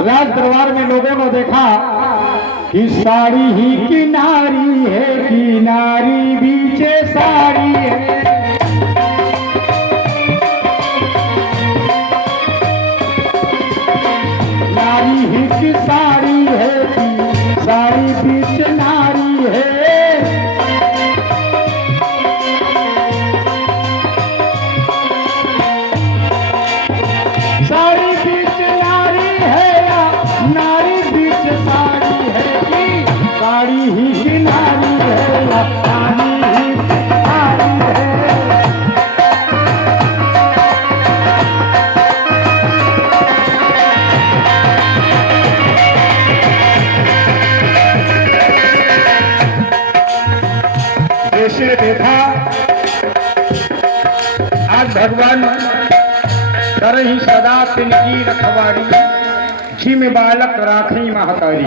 राज दरबार में लोगों ने देखा कि साड़ी ही किनारी है, किनारी बीचे साड़ी है। नारी ही की साड़ी है, साड़ी बीच नारी है। साड़ी बीच नारी है या नारी बीच साड़ी है, कि साड़ी ही की नारी है या नारी ही साड़ी है। ऐसे देखा आज भगवान कर ही सदा तिनकी रखवारी, जी में बालक राखी महतारी।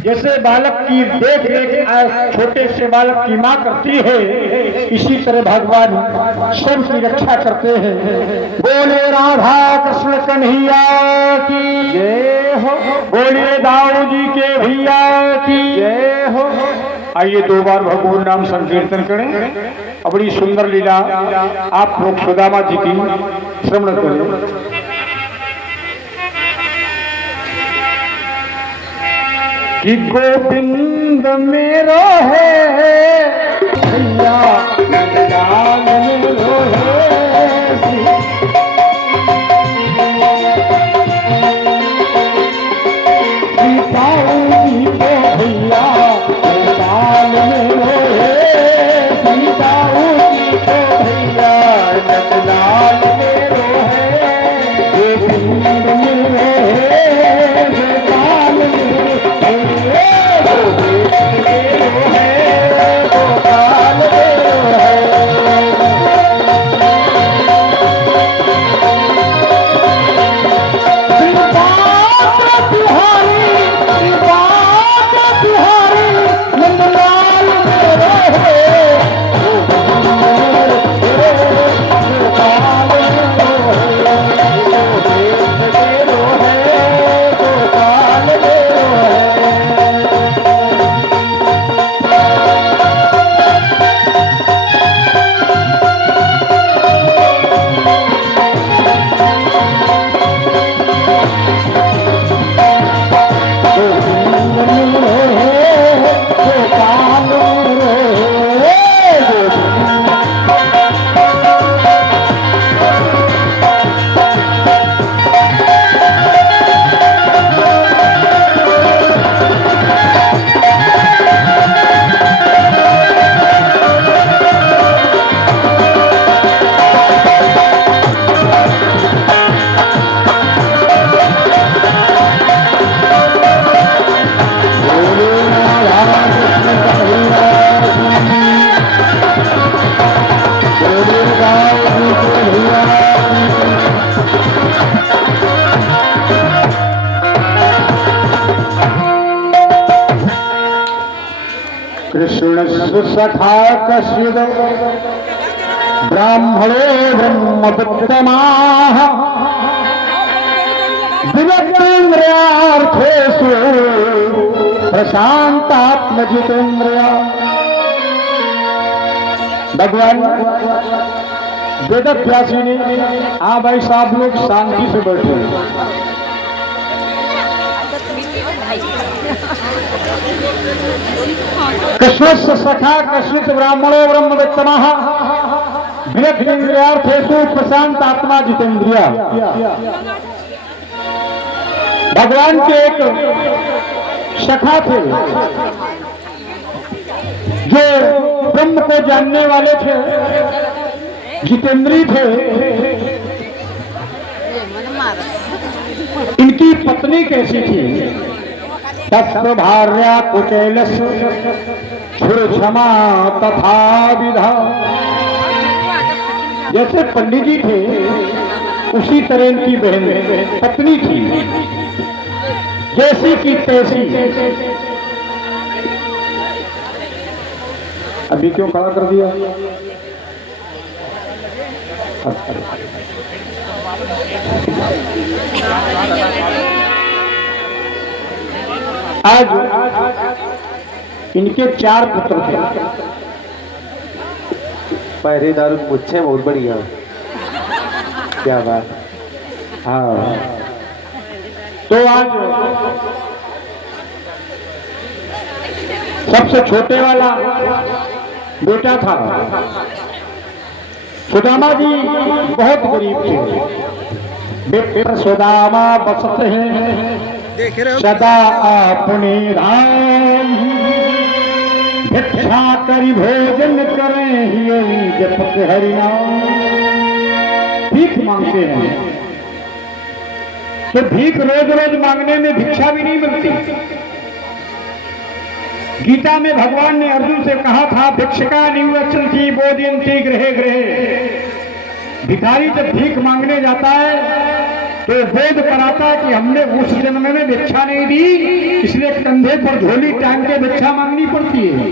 जैसे बालक की देख रेख छोटे से बालक की माँ करती है, इसी तरह भगवान सब की रक्षा करते हैं। बोले राधा कृष्ण कन्हैया की जय हो, बोले दाऊ जी के भैया की जय हो। आइए 2 बार भगवान नाम संकीर्तन करें। बड़ी सुंदर लीला आप लोग सुदामा जी की श्रवण करें। कि गोविंद मेरो है भैया, नंदलाल मेरो है। सीताऊ जी के भैया, नंदलाल मेरो है। सीताऊ जी के भैया, नंदलाल मेरो है। गोविंद मेरो है, गोपाल मेरो कृष्ण सखा कश्चिद ब्राह्मणो ब्रह्मवित्तमाः विविक्तेन्द्रियार्थेषु प्रशांतात्मजितेन्द्रिया। भगवान वेदव्यासी ने, हाँ भाई साहब लोग शांति से बैठे। कृष्णस्य सखा कश्चित् ब्राह्मणो ब्रह्मवित्तमः विविक्तेन्द्रियार्थेषु प्रशांतात्मा जितेन्द्रिया। भगवान के एक सखा थे जो ब्रह्म को जानने वाले थे, जितेंद्री थे। इनकी पत्नी कैसी थी? तस्य भार्या कुचेलस्य क्षमा तथा विधा। जैसे पंडित जी थे उसी तरह इनकी बहन पत्नी थी, जैसी की तैसी। अभी क्यों खड़ा कर दिया? आज इनके 4 पुत्र थे। पहरेदार मुझे बहुत बढ़िया, क्या बात। हाँ, तो आज सबसे छोटे वाला बेटा था सुदामा जी, बहुत गरीब थे। बेटा सुदामा बसत हैं सदा अपने धाम, भिक्षा करी भोजन करें जपत हरि नाम। भीख मांगते हैं, तो भीख रोज रोज मांगने में भिक्षा भी नहीं मिलती। गीता में भगवान ने अर्जुन से कहा था, भिक्षका निवचंती बोधयंती गृहे गृहे। भिखारी जब भीख मांगने जाता है तो बोध कराता है कि हमने उस जन्म में भिक्षा नहीं दी, इसलिए कंधे पर झोली टांग के भिक्षा मांगनी पड़ती है।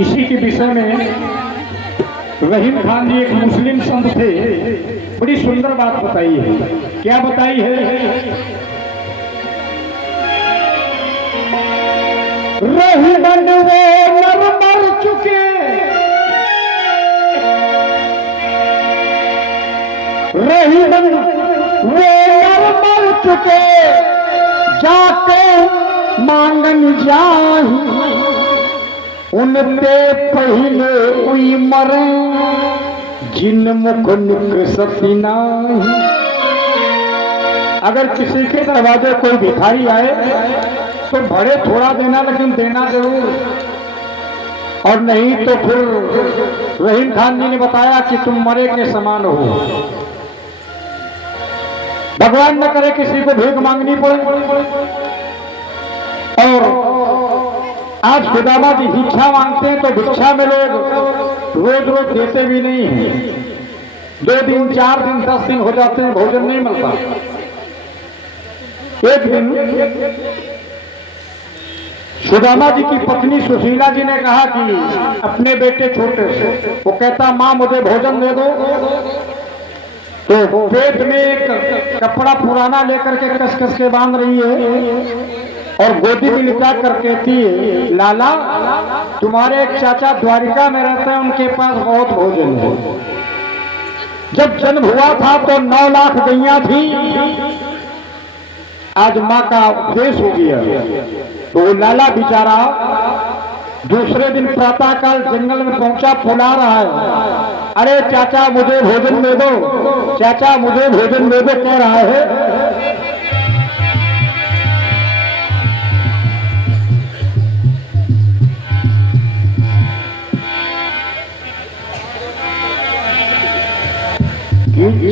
इसी के विषय में रहीम खान जी एक मुस्लिम संत थे, बड़ी सुंदर बात बताई है। क्या बताई है? रहीमन वो नर मर चुके, रहीमन वो नर मर चुके, जाके मांगन जाही, उनते पहले कोई मरे, जिन मुख निक सती नाही। अगर किसी के दरवाजे कोई भिखारी आए तो भरे थोड़ा देना, लेकिन देना जरूर। और नहीं तो फिर रहीम खान जी ने बताया कि तुम मरे के समान हो। भगवान न करे किसी को भीख मांगनी पड़े। और आज सुदामा जी भिक्षा मांगते हैं तो भिक्षा में लोग रोज रोज देते भी नहीं हैं। 2 दिन 4 दिन 10 दिन हो जाते हैं, भोजन नहीं मिलता। एक दिन सुदामा जी की पत्नी सुशीला जी ने कहा कि अपने बेटे छोटे से, वो कहता माँ मुझे भोजन दे दो, तो पेट में एक कपड़ा पुराना लेकर के कस कस के बांध रही है और गोदी में लिटा कर कहती है, लाला तुम्हारे एक चाचा द्वारिका में रहते हैं, उनके पास बहुत भोजन है। जब जन्म हुआ था तो 9 लाख गैया थी, आज माँ का उपदेश हो गया। तो वो लाला बेचारा दूसरे दिन प्रातःकाल जंगल में पहुंचा, फुला रहा है, अरे चाचा मुझे भोजन दे दो, चाचा मुझे भोजन दे दो कह रहा है।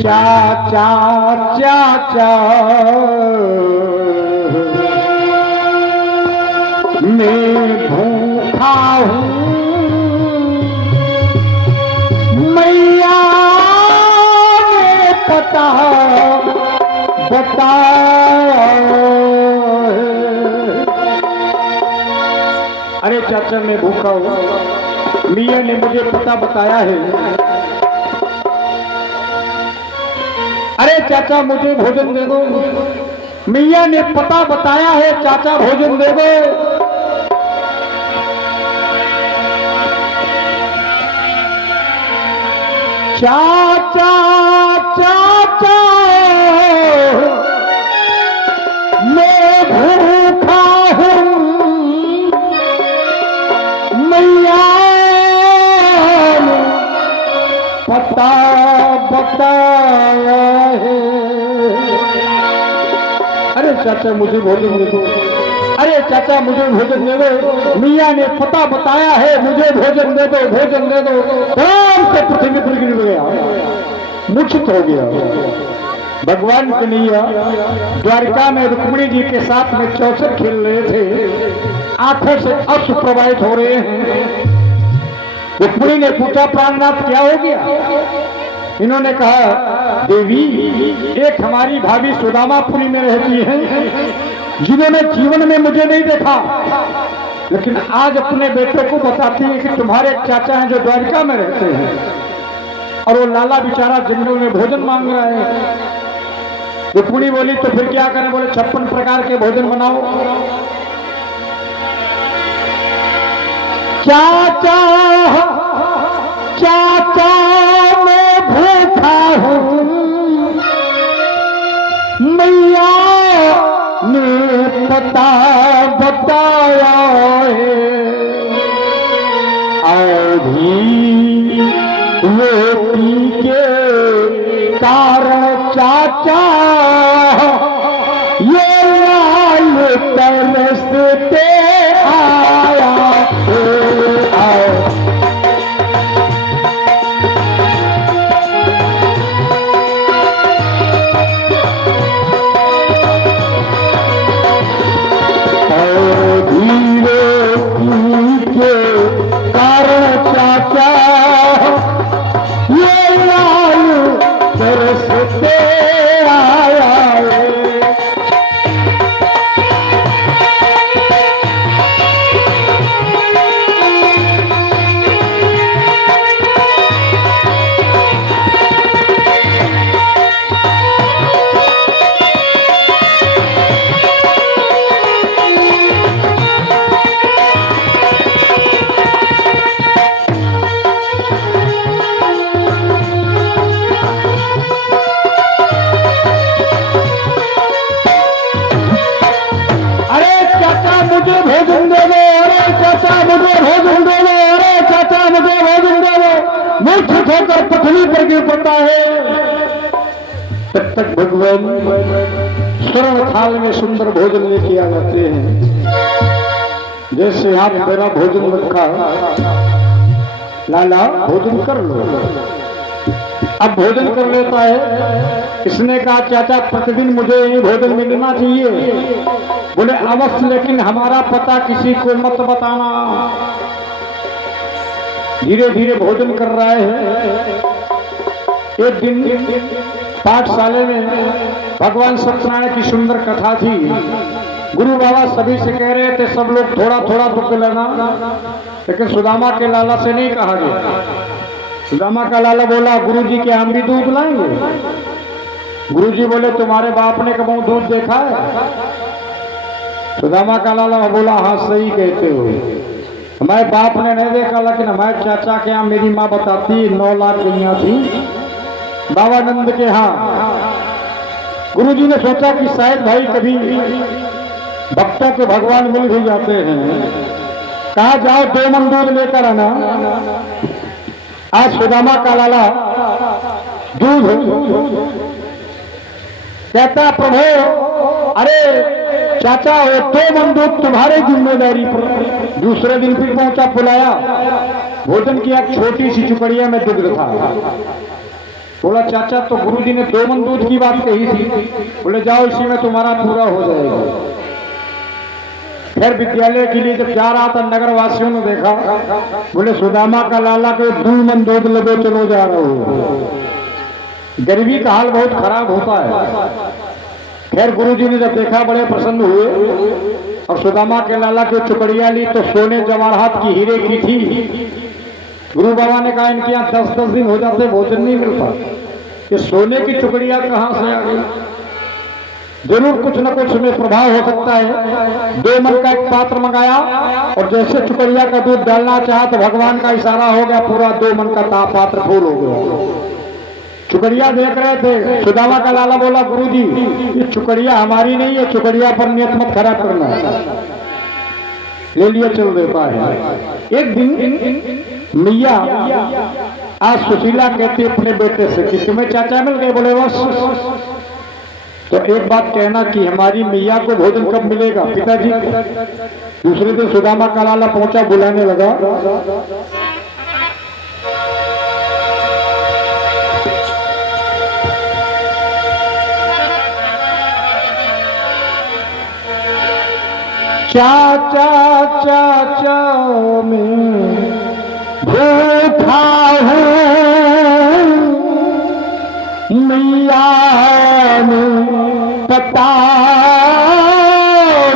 चाचा चाचा मैं भूखा हूँ, मैया ने पता बताया। अरे चाचा मैं भूखा हूँ, मियाँ ने मुझे पता बताया है। अरे चाचा मुझे भोजन दे दो, मियाँ ने पता बताया है, चाचा भोजन दे दो। चाचा चाचा मैं भूखा हूँ, मैया ने पता बताया है। अरे चाचा मुझे भोजन दे दो, अरे चाचा मुझे भोजन दे दो, मियाँ ने पता बताया है, मुझे भोजन दे दो, भोजन दे दो। राम से पृथ्वी पर गिर गया, मूर्छित हो गया। भगवान कन्हैया द्वारिका में रुक्मिणी जी के साथ में चौसर खेल रहे थे, आंखों से अश्रु प्रवाहित हो रहे हैं। रुक्मिणी ने पूछा प्राणनाथ क्या हो गया? इन्होंने कहा देवी एक हमारी भाभी सुदामापुरी में रहती है, जिन्होंने जीवन में मुझे नहीं देखा, लेकिन आज अपने बेटे को बताती है कि तुम्हारे चाचा हैं जो द्वारिका में रहते हैं, और वो लाला बेचारा जंगल में भोजन मांग रहा है। रुक्मिणी बोली तो फिर क्या करें? बोले 56 प्रकार के भोजन बनाओ। चाचा चाचा मैं भूखा हूँ, मैया ने पता बताया है, आधी रोटी के कारण चाचा ये लाल तरसते आया है। होकर पृथ्वी पर गिर पड़ता है, तब तक भगवान स्वर्ण थाल में सुंदर भोजन लेके आ जाते हैं। जैसे आप मेरा भोजन रखा, लाला भोजन कर लो। अब भोजन कर लेता है। इसने कहा चाचा प्रतिदिन मुझे ये भोजन मिलना चाहिए। बोले अवश्य, लेकिन हमारा पता किसी को मत बताना। धीरे धीरे भोजन कर रहे हैं। एक दिन पाठशाले में भगवान सत्यनारायण की सुंदर कथा थी। गुरु बाबा सभी से कह रहे थे सब लोग थोड़ा थोड़ा दुख लेना, लेकिन सुदामा के लाला से नहीं कहा गया। सुदामा का लाला बोला गुरुजी के हम भी दूध लाएंगे। गुरुजी बोले तुम्हारे बाप ने कभी दूध देखा है? सुदामा का लाला बोला हाँ सही कहते हो, हमारे बाप ने नहीं देखा, लेकिन हमारे चाचा के यहाँ मेरी माँ बताती 9 लाख गैया थी बाबानंद के यहाँ। गुरुजी ने सोचा कि शायद भाई कभी भक्तों के भगवान मिल भी जाते हैं। कहा जाओ 2 मन दूध लेकर आना। आज सुदामा का लाला दूध कहता प्रभु अरे चाचा वो 2 मन दूध तुम्हारे जिम्मेदारी पर। दूसरे दिन फिर पहुंचा, बुलाया, भोजन किया, छोटी सी चुकड़िया में दूध था। बोला चाचा तो गुरुजी ने 2 मन दूध की बात कही थी। बोले जाओ इसी में तुम्हारा पूरा हो जाएगा। फिर विद्यालय के लिए जब जा रहा था, नगर वासियों ने देखा, बोले सुदामा का लाला के 2 मन दूध लगे चलो जा रहे हो। गरीबी का हाल बहुत खराब होता है। खैर गुरुजी ने जब देखा बड़े प्रसन्न हुए और सुदामा के लाला की चुकड़िया ली तो सोने जवाहरात की हीरे की थी। गुरु बाबा ने कहा इनके यहाँ 10-10 दिन हो जाते भोजन नहीं मिलता, ये सोने की चुकड़िया कहाँ से आ गई? जरूर कुछ न कुछ में प्रभाव हो सकता है। 2 मन का एक पात्र मंगाया और जैसे चुकड़िया का दूध डालना चाहा तो भगवान का इशारा हो गया, पूरा 2 मन का पात्र फूल हो गया। चुकड़िया देख रहे थे। सुदामा का लाला बोला गुरुजी ये चुकड़िया हमारी नहीं है, चुकड़िया पर नियत मत खराब करना, ले लिया चल देता है। एक दिन मैया आज सुशीला कहती अपने बेटे से कि तुम्हें चाचा मिल गए? बोले बस। तो एक बात कहना कि हमारी मैया को भोजन कब मिलेगा? पिताजी। दूसरे दिन सुदामा का लाला पहुंचा, बुलाने लगा। चाचा चाचा मैं भूखा हूँ, मैया ने पता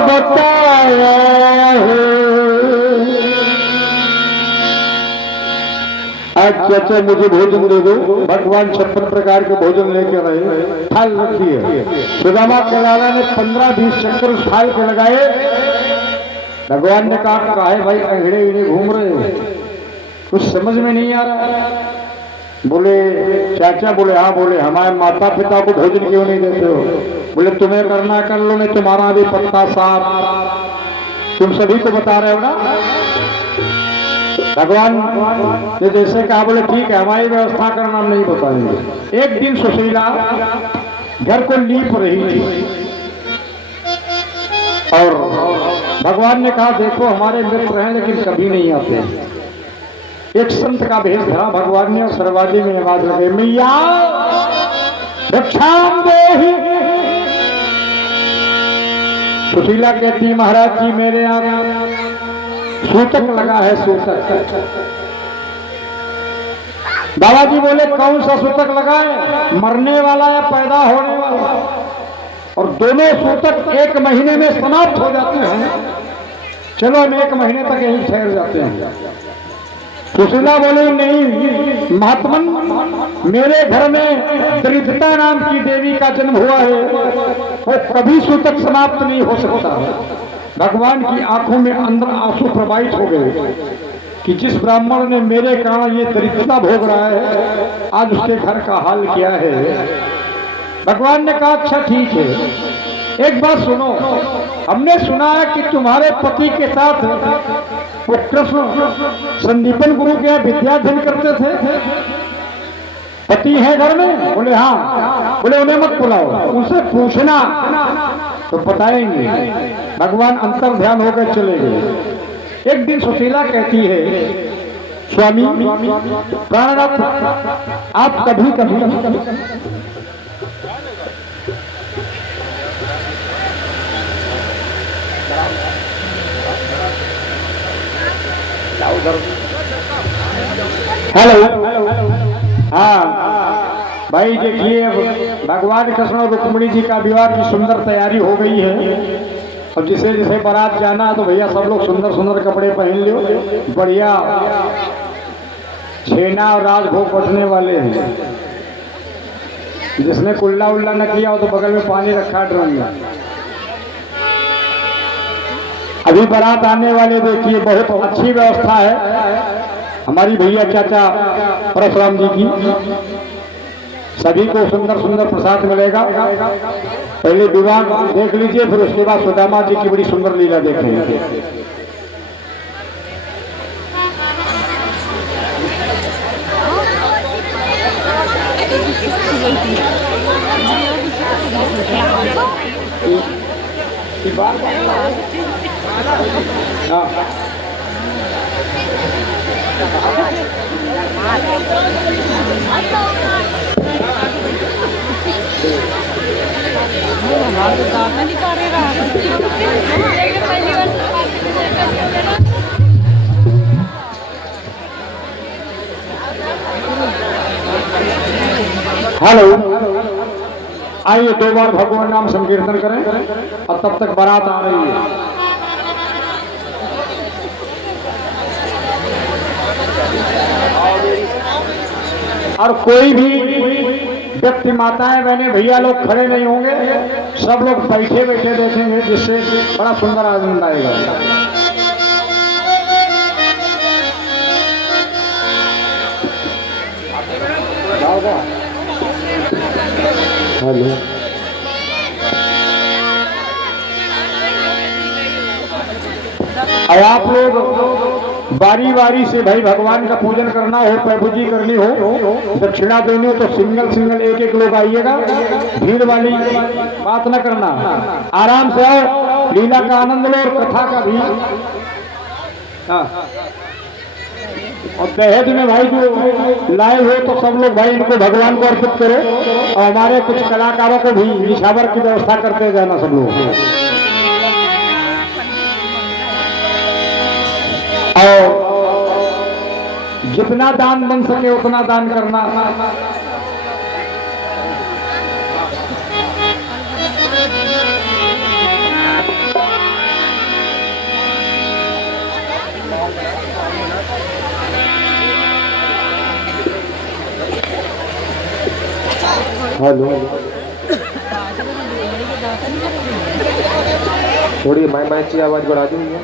बताया है। आज चाचा मुझे भोजन दे दो। भगवान 56 प्रकार के भोजन लेकर आए, थाल रखी है। सुदामा के लाला ने 15-20 चक्कर उस थाल को लगाए। भगवान ने कहा काहे भाई अहिड़े इड़े घूम रहे हो, कुछ समझ में नहीं आ रहा। बोले चाचा, बोले हाँ, बोले हमारे माता पिता को भोजन क्यों नहीं देते हो? बोले तुम्हें करना कर लो, नहीं तुम्हारा भी पत्ता साफ, तुम सभी को बता रहे हो ना। भगवान ने जैसे कहा, बोले ठीक है हमारी व्यवस्था करना हम नहीं बताएंगे। एक दिन सुशीला घर को लीप रही थी और भगवान ने कहा देखो हमारे मित्र हैं लेकिन कभी नहीं आते। एक संत का भेष धरा भगवान ने और सरवादी में आवाज लगे, मैया रक्षाम देहि। सुशीला कहती महाराज जी मेरे यहाँ सूतक लगा है, सूतक। बाबा जी बोले कौन सा सूतक लगा है, मरने वाला या पैदा होने वाला? और दोनों सूतक 1 महीने में समाप्त हो जाते हैं। चलो हम 1 महीने तक यहीं ठहर जाते हैं। सुशीला बोले नहीं महात्मन, मेरे घर में दरिद्रता नाम की देवी का जन्म हुआ है, वो कभी सूतक समाप्त नहीं हो सकता। भगवान की आंखों में अंदर आंसू प्रवाहित हो गए कि जिस ब्राह्मण ने मेरे कारण ये दरिद्रता भोग रहा है आज उसके घर का हाल क्या है। भगवान ने कहा अच्छा ठीक है, एक बात सुनो, हमने सुना है कि तुम्हारे पति के साथ वो कृष्ण संदीपन गुरु के विद्याध्ययन करते थे, पति है घर में? बोले हाँ। बोले उन्हें मत बुलाओ, उनसे पूछना तो बताएंगे। भगवान अंतर ध्यान होकर चले गए। एक दिन सुशीला कहती है स्वामी प्राणनाथ आप कभी कभी हेलो। हाँ भाई देखिए भगवान कृष्ण और रुक्मिणी जी का विवाह की सुंदर तैयारी हो गई है और जिसे जिसे बारात जाना है तो भैया सब लोग सुंदर सुंदर कपड़े पहन लो, बढ़िया छेना और राजभोग बटने वाले हैं। जिसने कुल्ला उल्ला न किया हो तो बगल में पानी रखा ड्रम में। अभी बारात आने वाले देखिए बहुत अच्छी व्यवस्था है हमारी भैया चाचा परशुराम जी की। सभी को सुंदर सुंदर प्रसाद मिलेगा। पहले विवाह देख लीजिए, फिर उसके बाद सुदामा जी की बड़ी सुंदर लीला देखेंगे। हेलो, आइए 2 बार भगवान नाम संकीर्तन करें और तब तक बारात आ रही है। और कोई भी व्यक्ति माताएं बहनें भैया लोग खड़े नहीं होंगे, सब लोग बैठे बैठे देखेंगे जिससे बड़ा सुंदर आनंद आएगा। हेलो, अब आप लोग बारी बारी से भाई भगवान का पूजन करना हो, पैपूजी करनी हो, दक्षिणा देनी हो तो सिंगल सिंगल एक लोग आइएगा। भीड़ वाली बात न करना, आराम से आओ, लीला का आनंद लो और कथा का भी। और दहेज में भाई जो लाए हो तो सब लोग भाई इनको भगवान को अर्पित करो और हमारे कुछ कलाकारों को भी निछावर की व्यवस्था करते जाना सब लोग। और जितना दान बन सके उतना दान करना। हेलो, थोड़ी माई माई की आवाज बढ़ा दूंगी।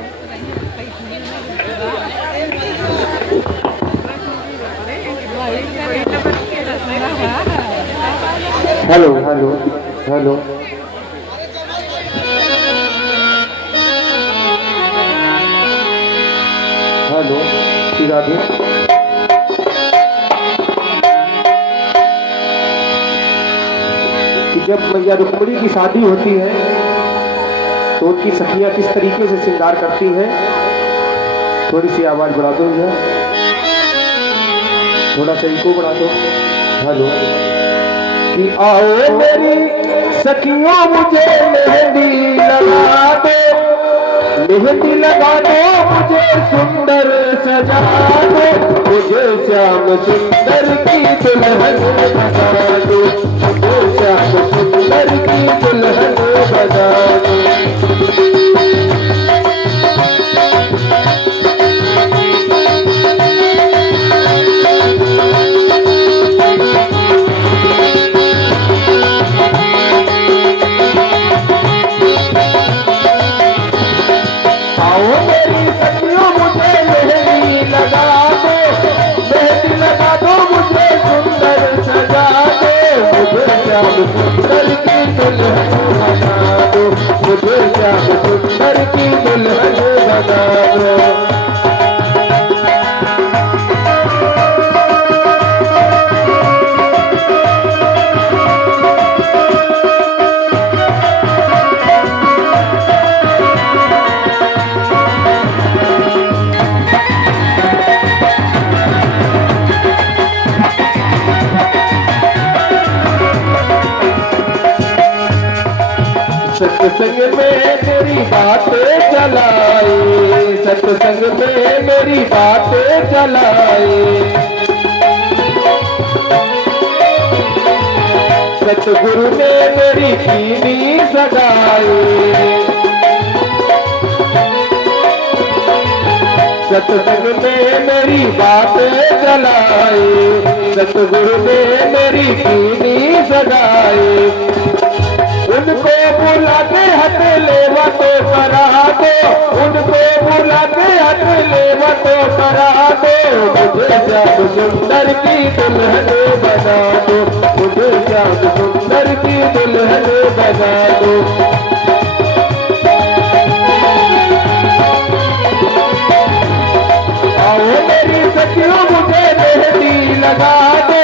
Hello hello hello. Hello Shri Radhe. कि जब मैया रुक्मिणी की शादी होती है तो उनकी सखियां किस तरीके से श्रृंगार करती हैं, थोड़ी सी आवाज बढ़ा दो भैया, थोड़ा सा इनको बढ़ा दो। हेलो। कि आओ मेरी सखियों मुझे मेहंदी लगा दो, मेहंदी लगा दो मुझे सुंदर सजा दो, मुझे श्याम सुंदर की दुल्हन बना दो, मुझे श्याम सुंदर की दुल्हन बना दो। सुंदर की दुल्हन बना दो, मुझे श्याम सुंदर की दुल्हन बना दो। सत्संग में मेरी बातें चलाए, सत्संग में मेरी बातें चलाए, सतगुरु ने मेरी कीनी सगाई, सत्संग में मेरी बातें चलाए, सतगुरु ने मेरी कीनी सगाई। उनको बुला के हथ लेवा तो करा दो, उनको बुला के हथ लेवा तो करा दो, मुझे श्याम सुंदर की दुल्हन बना दो, मुझे श्याम सुंदर की दुल्हन बना दो। आओ मेरी सखियों मुझे मेहंदी लगा दो,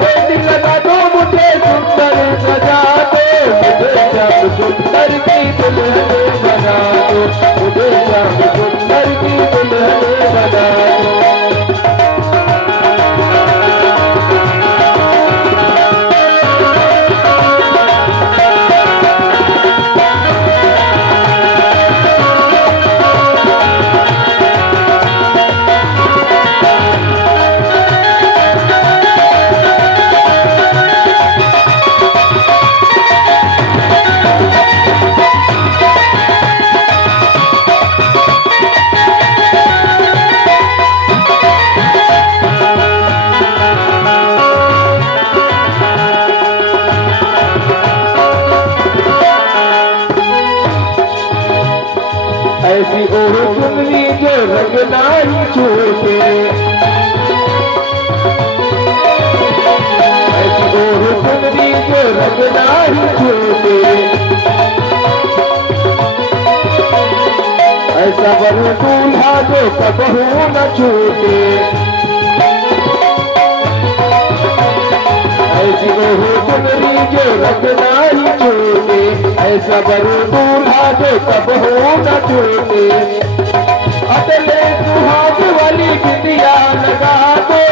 मेहंदी लगा दो मुझे सुंदर सजा दो, मुझे श्याम सुंदर की दुल्हन बना दो, मुझे श्याम सुंदर की दुल्हन बना दो। ऐसी ओढ़ चुनरी जो रंग नाई छूटे, ऐसी ओढ़ चुनरी जो रंग नाई छूटे, ऐसा बरू दूल्हा जो कबहू न छूटे, ऐसी ओढ़ चुनरी जो रंग नाई छूटे, ऐसा बरू दूल्हा जो कबहू न छूटे। अटल सुहाग वाली बिंदिया लगा दो,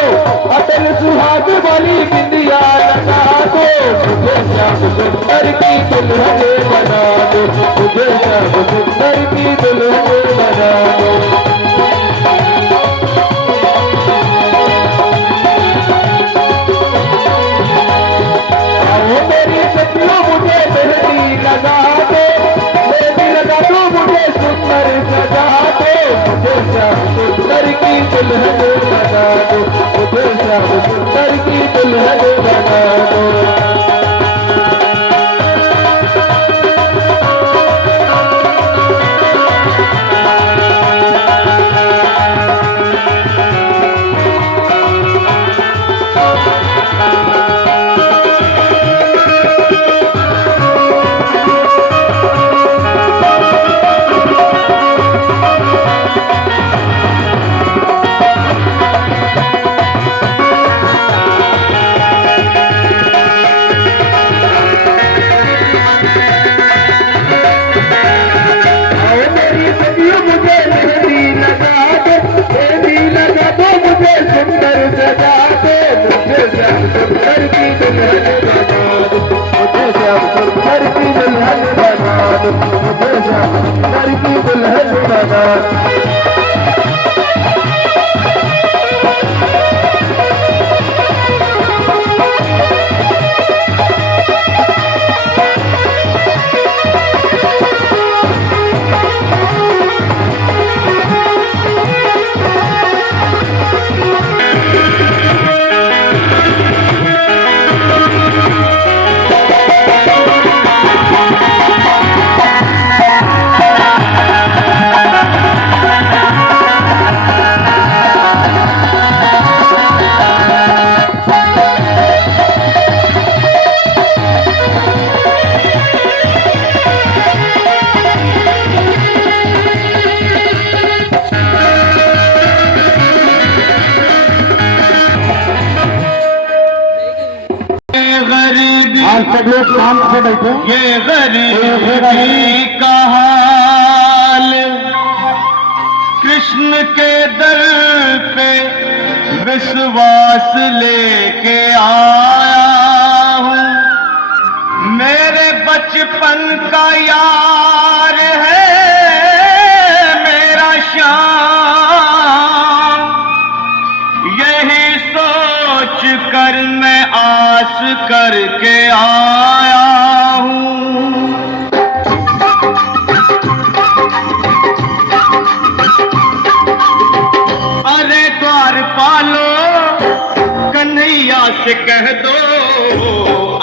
अटल सुहाग वाली बिंदिया लगा दो, मुझे श्याम सुंदर की दुल्हन बना दो, मुझे श्याम सुंदर की दुल्हन बना दो। आओ मेरी सखियों मुझे मेहंदी लगा दो, मेहंदी लगा दो मुझे सुंदर सजा दो, मुझे श्याम सुंदर की दुल्हन बना दो, मुझे श्याम सुंदर की दुल्हन बना दो। घर की दुल्हन बना। सब लोग शांत से बैठे। ये गरीबी का हाल कृष्ण के दर पे विश्वास लेके आया हूँ। मेरे बचपन का यार है मेरा श्याम, यही सोच कर मैं आस करके आया हूँ। अरे द्वारपालो कन्हैया से कह दो,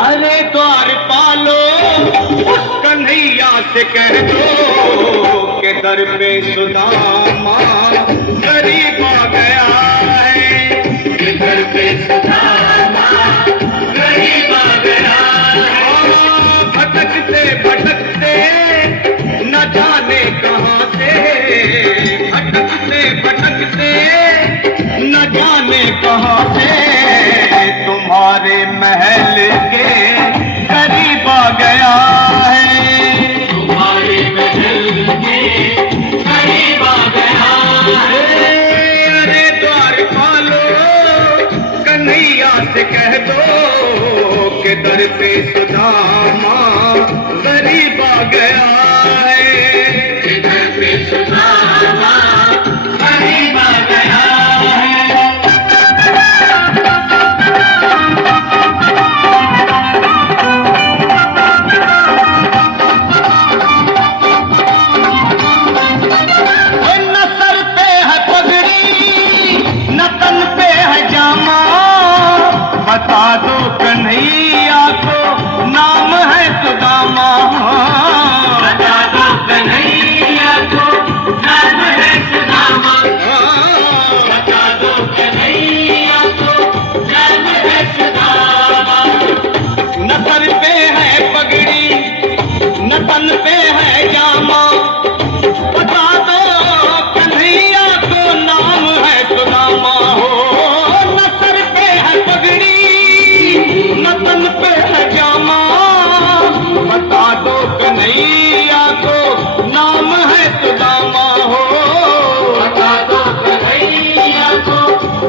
अरे द्वारपालो उस कन्हैया से कह दो के दर पे सुदामा गरीब आ गया है, के दर पे सुदामा गरीब आ गया है। भटकते भटकते न जाने कहाँ से, भटकते भटकते न जाने कहाँ से तुम्हारे महल के करीब आ गया है, तुम्हारे महल के करीब आ गया है। अरे द्वारपालो कन्हैया से कह दो के दर पे सुदामा गरीब आ गया है, के दर पे सुदामा गरीब आ गया है। न सर पे है पगड़ी न तन पे है जामा, बता दो कन्हैया को नाम है सुदामा, बता दो कन्हैया को नाम है सुदामा, बता दो कन्हैया को नाम है सुदामा। न सर पे है पगड़ी न तन पे है जामा, बता दो कन्हैया को नाम है सुदामा हो। न सर पे है पगड़ी न तन पे है जामा, बता दो कन्हैया को नाम है सुदामा हो, बता दो कन्हैया को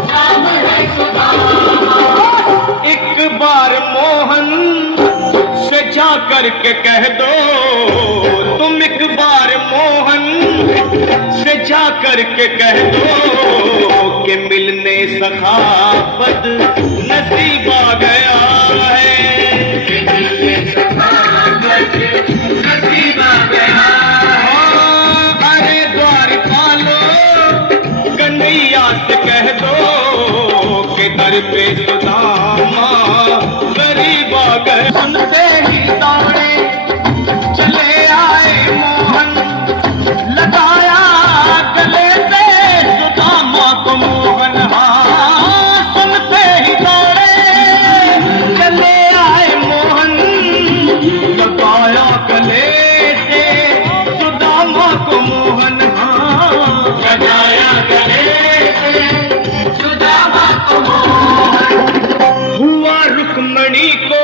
नाम है सुदामा। एक बार मोहन से जा करके कह दो, तुम एक बार मोहन से जा करके कह दो कि मिलने सखावत नसीब आ गया है, कि मिलने सखावत नसीब आ गया है। अरे द्वारपालो कन्हैया से कह दो कि दर पे सुदामा गरीब आ गए। सुनते ही दौड़े चले आए मोहन, लगाया गले से सुदामा को मोहन। हाँ सुनते ही दौड़े चले आए मोहन, लगाया गले से सुदामा को मोहन। हाँ लगाया गले से सुदामा को मोहन। हुआ रुक्मणी को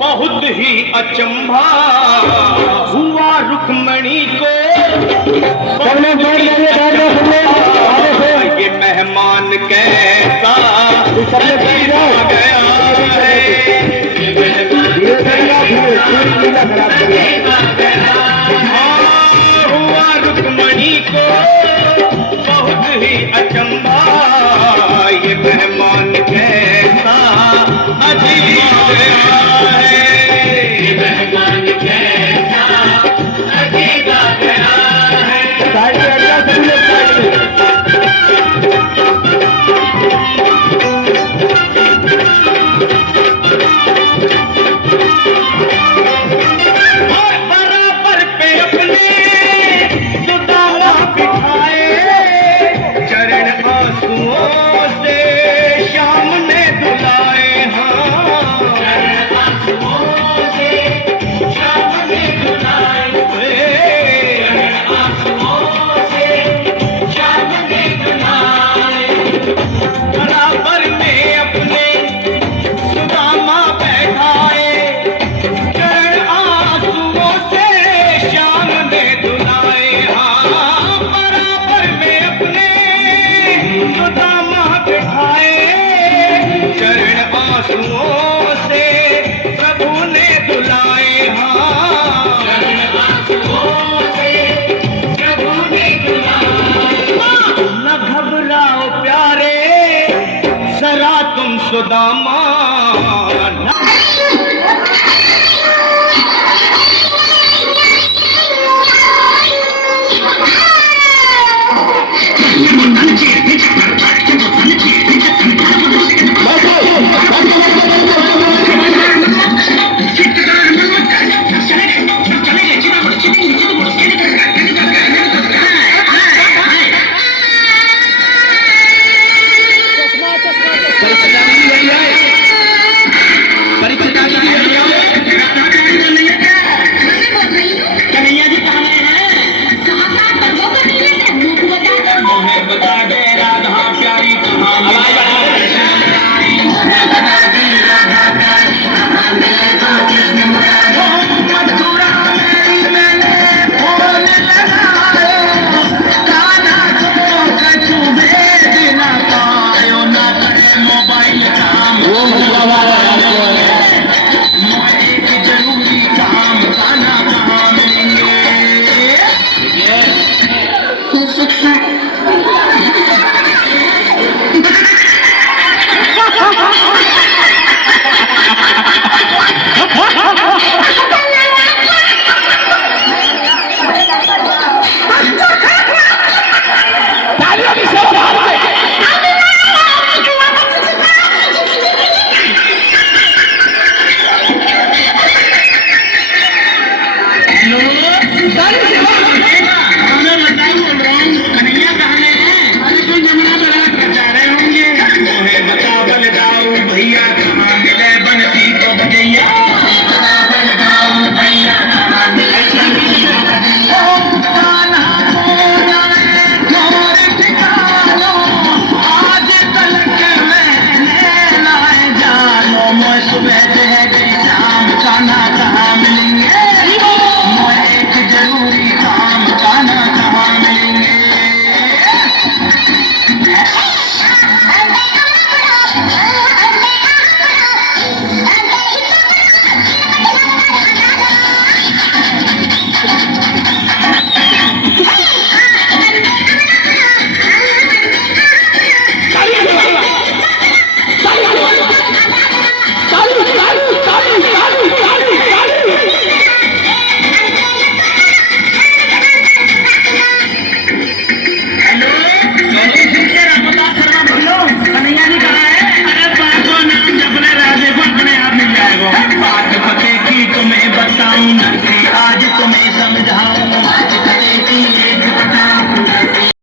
बहुत ही अचंभा, हुआ रुक्मणी को ये मेहमान कैसा नसीब आ गया है, ये मेहमान कैसा नसीब आ गया है। दामन Dale,